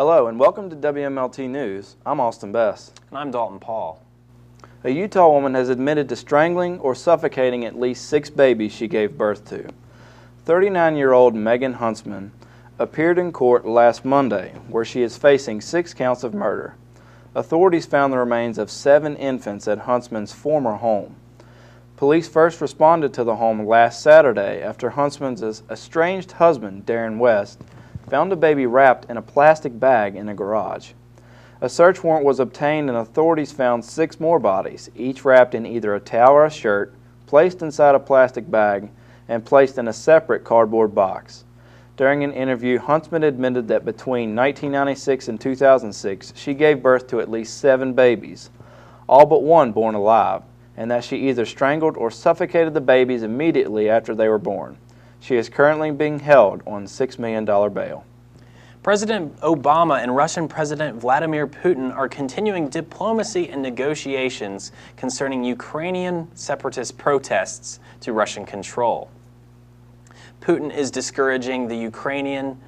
Hello and welcome to WMLT News. I'm Austin Bess. And I'm Dalton Paul. A Utah woman has admitted to strangling or suffocating at least 6 babies she gave birth to. 39-year-old Megan Huntsman appeared in court last Monday, where she is facing 6 counts of murder. Authorities found the remains of 7 infants at Huntsman's former home. Police first responded to the home last Saturday after Huntsman's estranged husband, Darren West, found a baby wrapped in a plastic bag in a garage. A search warrant was obtained and authorities found 6 more bodies, each wrapped in either a towel or a shirt, placed inside a plastic bag, and placed in a separate cardboard box. During an interview, Huntsman admitted that between 1996 and 2006, she gave birth to at least 7 babies, all but one born alive, and that she either strangled or suffocated the babies immediately after they were born. She is currently being held on $6 million bail. President Obama and Russian President Vladimir Putin are continuing diplomacy and negotiations concerning Ukrainian separatist protests to Russian control. Putin is discouraging the Ukrainian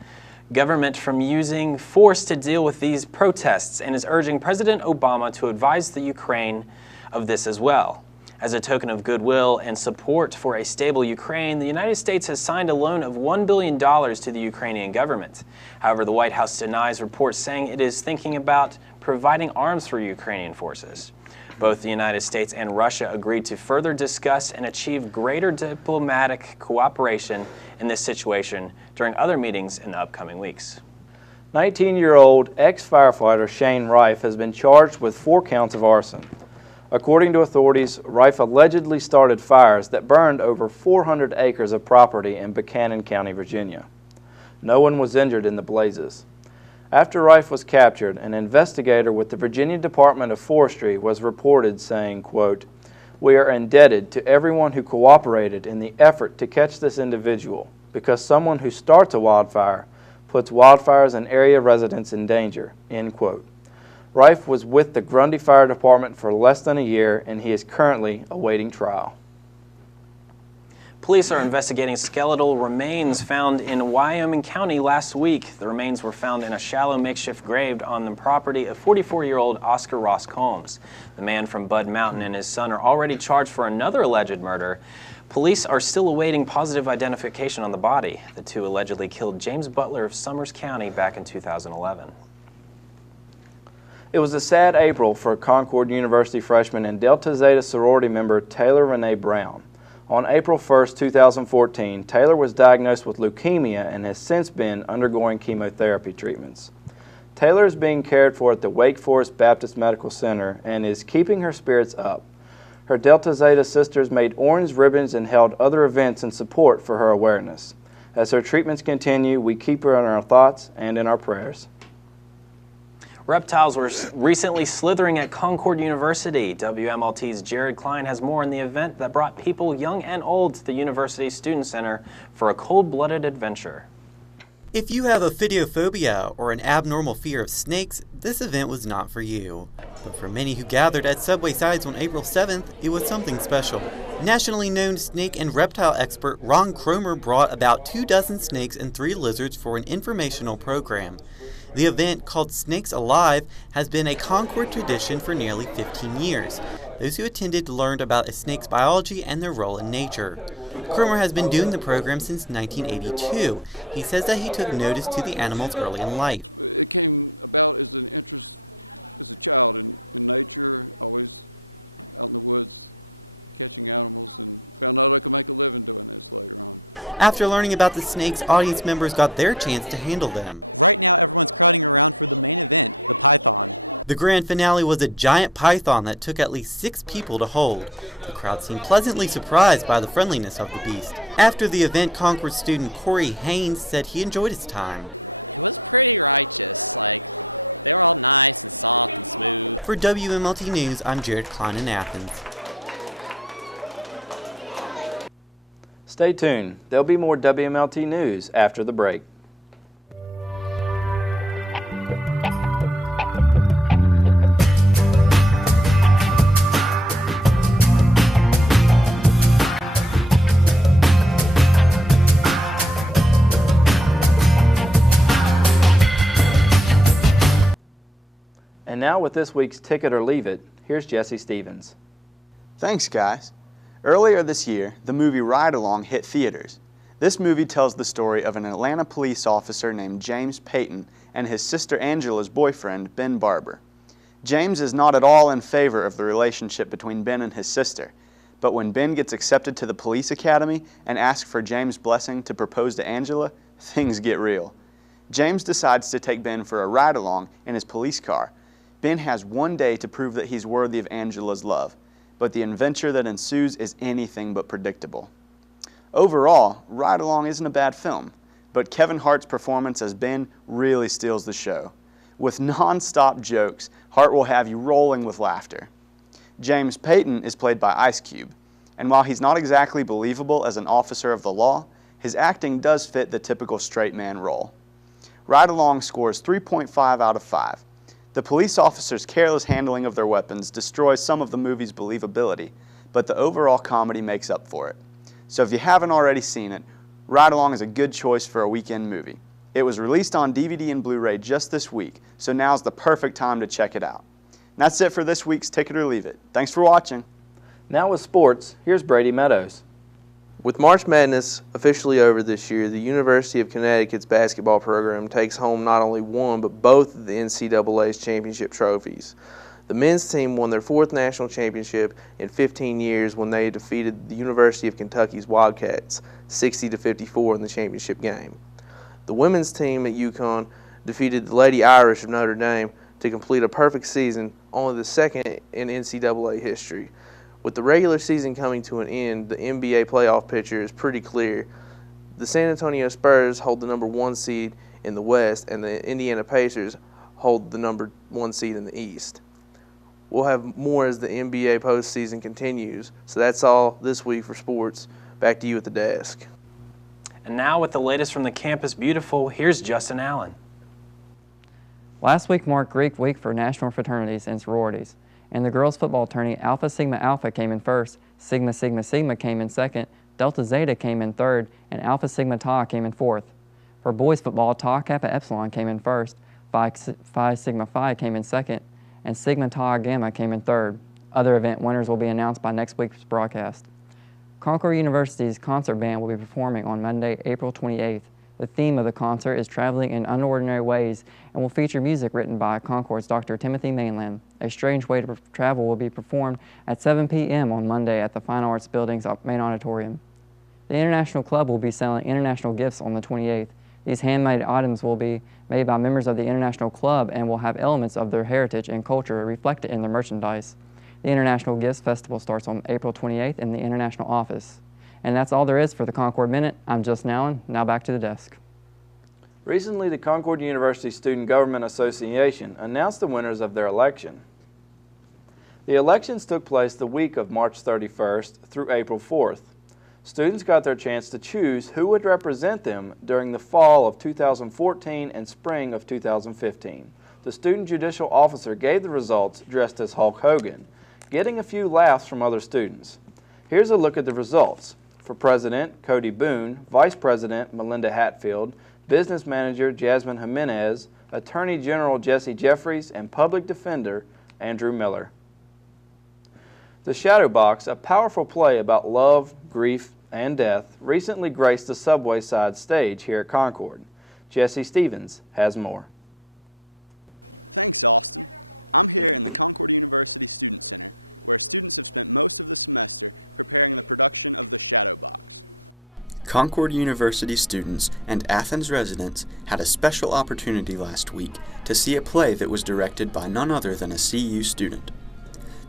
government from using force to deal with these protests and is urging President Obama to advise the Ukraine of this as well. As a token of goodwill and support for a stable Ukraine, the United States has signed a loan of $1 billion to the Ukrainian government. However, the White House denies reports saying it is thinking about providing arms for Ukrainian forces. Both the United States and Russia agreed to further discuss and achieve greater diplomatic cooperation in this situation during other meetings in the upcoming weeks. 19-year-old ex-firefighter Shane Rife has been charged with 4 counts of arson. According to authorities, Rife allegedly started fires that burned over 400 acres of property in Buchanan County, Virginia. No one was injured in the blazes. After Rife was captured, an investigator with the Virginia Department of Forestry was reported saying, quote, "We are indebted to everyone who cooperated in the effort to catch this individual, because someone who starts a wildfire puts wildfires and area residents in danger," end quote. Rife was with the Grundy Fire Department for less than a year, and he is currently awaiting trial. Police are investigating skeletal remains found in Wyoming County last week. The remains were found in a shallow makeshift grave on the property of 44-year-old Oscar Ross Combs. The man from Bud Mountain and his son are already charged for another alleged murder. Police are still awaiting positive identification on the body. The 2 allegedly killed James Butler of Summers County back in 2011. It was a sad April for Concord University freshman and Delta Zeta sorority member Taylor Renee Brown. On April 1, 2014, Taylor was diagnosed with leukemia and has since been undergoing chemotherapy treatments. Taylor is being cared for at the Wake Forest Baptist Medical Center and is keeping her spirits up. Her Delta Zeta sisters made orange ribbons and held other events in support for her awareness. As her treatments continue, we keep her in our thoughts and in our prayers. Reptiles were recently slithering at Concord University. WMLT's Jared Klein has more on the event that brought people young and old to the University Student Center for a cold-blooded adventure. If you have a phidiophobia or an abnormal fear of snakes, this event was not for you. But for many who gathered at Subway Sides on April 7th, it was something special. Nationally known snake and reptile expert Ron Cromer brought about 24 snakes and 3 lizards for an informational program. The event, called Snakes Alive, has been a Concord tradition for nearly 15 years. Those who attended learned about a snake's biology and their role in nature. Cromer has been doing the program since 1982. He says that he took notice to the animals early in life. After learning about the snakes, audience members got their chance to handle them. The grand finale was a giant python that took at least 6 people to hold. The crowd seemed pleasantly surprised by the friendliness of the beast. After the event, Concord student Corey Haynes said he enjoyed his time. For WMLT News, I'm Jared Klein in Athens. Stay tuned. There'll be more WMLT News after the break. now with this week's Ticket or Leave It, here's Jesse Stevens. Thanks, guys. Earlier this year, the movie Ride Along hit theaters. This movie tells the story of an Atlanta police officer named James Payton and his sister Angela's boyfriend, Ben Barber. James is not at all in favor of the relationship between Ben and his sister, but when Ben gets accepted to the police academy and asks for James' blessing to propose to Angela, things get real. James decides to take Ben for a ride-along in his police car. Ben has one day to prove that he's worthy of Angela's love, but the adventure that ensues is anything but predictable. Overall, Ride Along isn't a bad film, but Kevin Hart's performance as Ben really steals the show. With non-stop jokes, Hart will have you rolling with laughter. James Payton is played by Ice Cube, and while he's not exactly believable as an officer of the law, his acting does fit the typical straight man role. Ride Along scores 3.5 out of 5. The police officers' careless handling of their weapons destroys some of the movie's believability, but the overall comedy makes up for it. So if you haven't already seen it, Ride Along is a good choice for a weekend movie. It was released on DVD and Blu-ray just this week, so now's the perfect time to check it out. And that's it for this week's Ticket or Leave It. Thanks for watching. Now with sports, here's Brady Meadows. With March Madness officially over this year, the University of Connecticut's basketball program takes home not only one, but both of the NCAA's championship trophies. The men's team won their 4th national championship in 15 years when they defeated the University of Kentucky's Wildcats 60-54 in the championship game. The women's team at UConn defeated the Lady Irish of Notre Dame to complete a perfect season, only the second in NCAA history. With the regular season coming to an end, the NBA playoff picture is pretty clear. The San Antonio Spurs hold the number 1 seed in the West, and the Indiana Pacers hold the number 1 seed in the East. We'll have more as the NBA postseason continues. So that's all this week for sports. Back to you at the desk. And now with the latest from the Campus Beautiful, here's Justin Allen. Last week marked Greek Week for national fraternities and sororities. In the girls' football tourney, Alpha Sigma Alpha came in first, Sigma Sigma Sigma came in second, Delta Zeta came in third, and Alpha Sigma Tau came in fourth. For boys' football, Tau Kappa Epsilon came in first, Phi Sigma Phi came in second, and Sigma Tau Gamma came in third. Other event winners will be announced by next week's broadcast. Concord University's concert band will be performing on Monday, April 28th. The theme of the concert is Traveling in Unordinary Ways and will feature music written by Concord's Dr. Timothy Mainland. A Strange Way to Travel will be performed at 7 p.m. on Monday at the Fine Arts Building's main auditorium. The International Club will be selling international gifts on the 28th. These handmade items will be made by members of the International Club and will have elements of their heritage and culture reflected in their merchandise. The International Gifts Festival starts on April 28th in the International Office. And that's all there is for the Concord Minute. I'm Justin Allen. Now back to the desk. Recently, the Concord University Student Government Association announced the winners of their election. The elections took place the week of March 31st through April 4th. Students got their chance to choose who would represent them during the fall of 2014 and spring of 2015. The student judicial officer gave the results dressed as Hulk Hogan, getting a few laughs from other students. Here's a look at the results. For President, Cody Boone, Vice President, Melinda Hatfield, Business Manager, Jasmine Jimenez, Attorney General Jesse Jeffries, and Public Defender, Andrew Miller. The Shadow Box, a powerful play about love, grief, and death, recently graced the Subway side stage here at Concord. Jesse Stevens has more. Concord University students and Athens residents had a special opportunity last week to see a play that was directed by none other than a CU student.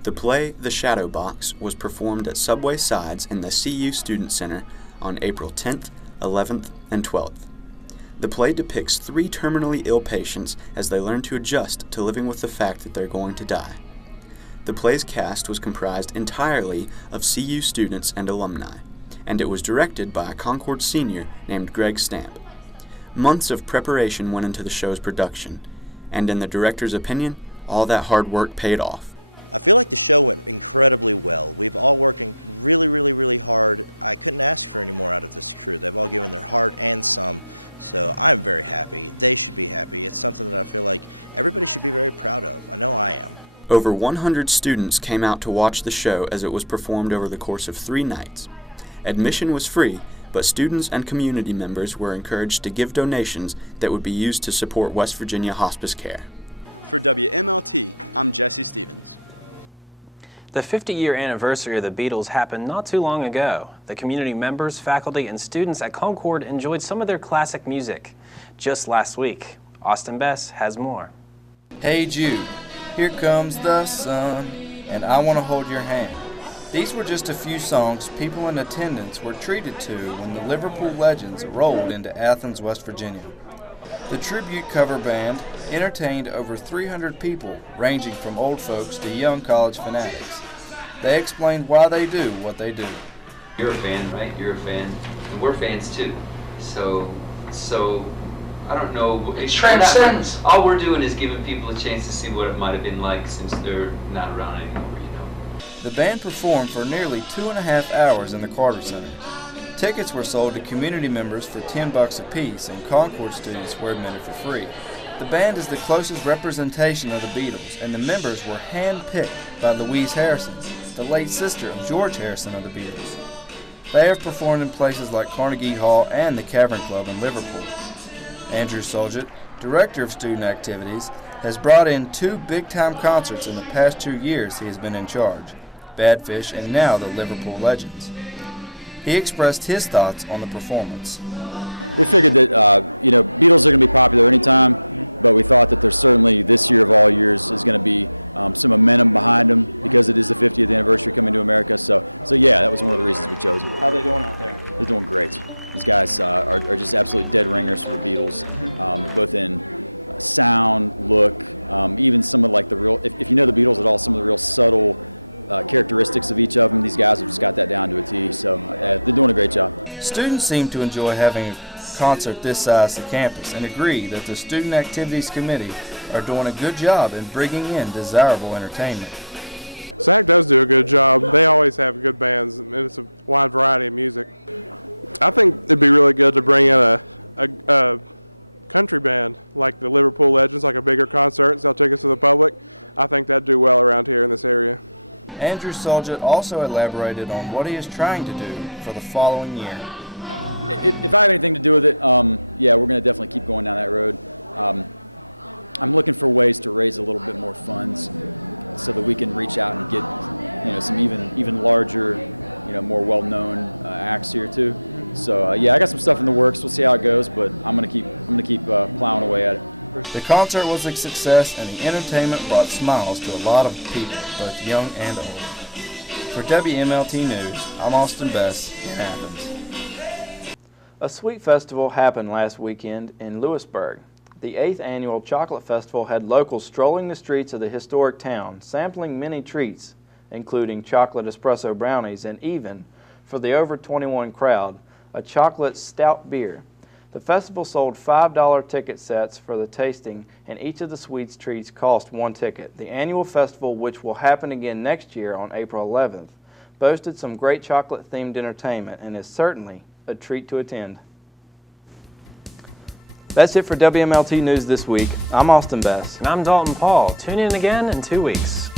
The play, The Shadow Box, was performed at Subway Sides in the CU Student Center on April 10th, 11th, and 12th. The play depicts 3 terminally ill patients as they learn to adjust to living with the fact that they're going to die. The play's cast was comprised entirely of CU students and alumni, and it was directed by a Concord senior named Greg Stamp. Months of preparation went into the show's production, and in the director's opinion, all that hard work paid off. Over 100 students came out to watch the show as it was performed over the course of 3 nights. Admission was free, but students and community members were encouraged to give donations that would be used to support West Virginia hospice care. The 50-year anniversary of the Beatles happened not too long ago. The community members, faculty, and students at Concord enjoyed some of their classic music just last week. Austin Bess has more. Hey Jude, here comes the sun, and I want to hold your hand. These were just a few songs people in attendance were treated to when the Liverpool Legends rolled into Athens, West Virginia. The tribute cover band entertained over 300 people, ranging from old folks to young college fanatics. They explained why they do what they do. You're a fan, right? You're a fan, and we're fans too. So I don't know. It transcends. All we're doing is giving people a chance to see what it might have been like since they're not around anymore, you know. The band performed for nearly 2.5 hours in the Carter Center. Tickets were sold to community members for $10 apiece, and Concord students were admitted for free. The band is the closest representation of the Beatles, and the members were hand-picked by Louise Harrison, the late sister of George Harrison of the Beatles. They have performed in places like Carnegie Hall and the Cavern Club in Liverpool. Andrew Soljet, director of student activities, has brought in 2 big-time concerts in the past 2 years he has been in charge, Badfish and now the Liverpool Legends. He expressed his thoughts on the performance. Students seem to enjoy having a concert this size to campus and agree that the Student Activities Committee are doing a good job in bringing in desirable entertainment. Andrew Soljet also elaborated on what he is trying to do for the following year. The concert was a success, and the entertainment brought smiles to a lot of people, both young and old. For WMLT News, I'm Austin Bess in Athens. A sweet festival happened last weekend in Lewisburg. The 8th annual Chocolate Festival had locals strolling the streets of the historic town, sampling many treats, including chocolate espresso brownies and even, for the over 21 crowd, a chocolate stout beer. The festival sold $5 ticket sets for the tasting, and each of the sweets treats cost 1 ticket. The annual festival, which will happen again next year on April 11th, boasted some great chocolate-themed entertainment and is certainly a treat to attend. That's it for WMLT News this week. I'm Austin Bess. And I'm Dalton Paul. Tune in again in 2 weeks.